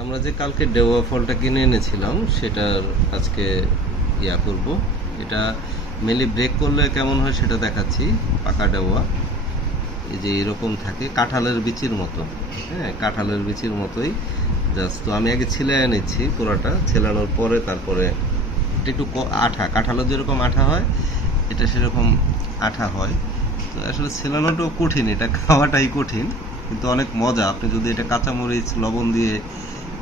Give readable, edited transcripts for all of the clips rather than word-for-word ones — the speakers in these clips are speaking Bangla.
আমরা যে কালকে ডেওয়া ফলটা কিনে এনেছিলাম সেটার আজকে করব। এটা মেনলি ব্রেক করলে কেমন হয় সেটা দেখাচ্ছি। পাকা ডেওয়া এই যে এরকম থাকে, কাঁঠালের বিচির মতো। হ্যাঁ, কাঁঠালের বিচির মতোই। জাস্ট তো আমি আগে ছিলাইয়া নিচ্ছি পুরাটা, ছেলানোর পরে তারপরে এটা একটু আঠা, কাঁঠালের যেরকম আঠা হয় এটা সেরকম আঠা হয়। তো আসলে ছেলানোটাও কঠিন, এটা খাওয়াটাই কঠিন, কিন্তু অনেক মজা। আপনি যদি এটা কাঁচামরিচ লবণ দিয়ে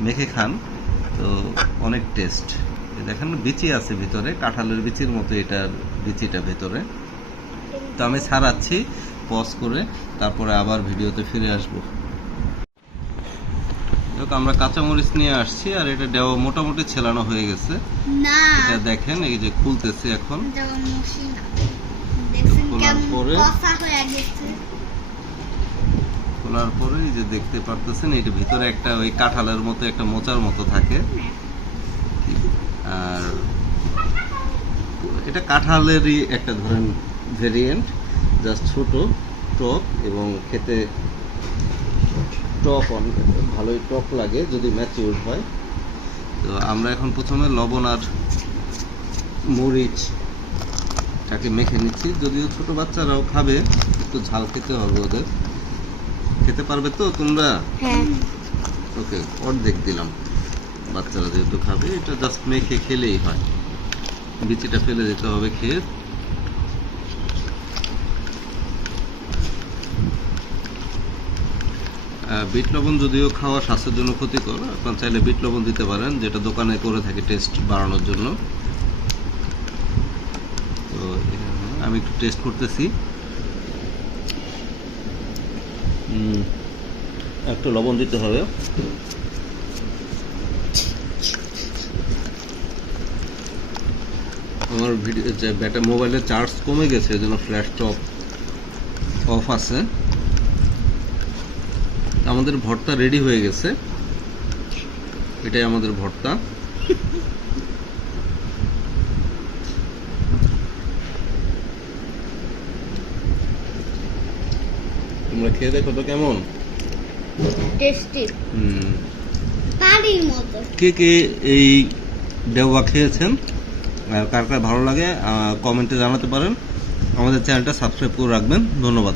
মেখে খান তো অনেক টেস্ট। দেখেন বিচি আছে ভিতরে, কাঁঠালের বিচির মতো এটার বিচিটা ভেতরে। তো আমি ছাড়াচ্ছি পজ করে, তারপরে আবার ভিডিওতে ফিরে আসবো। আমরা কাঁচামরিচ নিয়ে আসছি আর এটা দেওয়া মোটামুটি ছেলানো হয়ে গেছে। এটা দেখেন এই যে খুলতেছে এখন। খোলার পরে এই যে দেখতে পারতেছেন এটা ভিতরে একটা ওই কাঁঠালের মতো একটা মোচার মতো থাকে। আর এটা কাঁঠালেরই একটা ধরেন ভেরিয়েন্ট, জাস্ট ছোট, টক এবং খেতে টক ভালোই টক লাগে যদি ম্যাচিউর হয়। তো আমরা এখন প্রথমে লবণ আর মরিচটাকে মেখে নিচ্ছি। যদিও ছোট বাচ্চারাও খাবে, একটু ঝাল খেতে হবে ওদের। খেতে পারবে তো তোমরা? হ্যাঁ। ওকে, অর্ধেক দিলাম, বাচ্চারা যেহেতু খাবে। এটা জাস্ট মেখে খেলেই হয়, বিচিটা ফেলে দিতে হবে খেয়ে। বিট লবণ যদিও খাওয়া স্বাস্থ্যের জন্য ক্ষতিকর, আপনার চাইলে বিট লবণ দিতে পারেন, যেটা দোকানে করে থাকে টেস্ট বাড়ানোর জন্য। তো আমি একটু টেস্ট করতেছি। একটু লবণ দিতে হবে। আমার ভিডিও ব্যাটারি মোবাইলের চার্জ কমে গেছে, এজন্য ফ্ল্যাশ টপ অফ আছে। আমাদের ভর্তা রেডি হয়ে গেছে, এটাই আমাদের ভর্তা। তোমরা খেয়ে দেখো তো কেমন টেস্টি। পানির মতো। কে কে এই ডেওয়া খেয়েছেন আর কার কার ভালো লাগে কমেন্টে জানাতে পারেন। আমাদের চ্যানেলটা সাবস্ক্রাইব করে রাখবেন। ধন্যবাদ।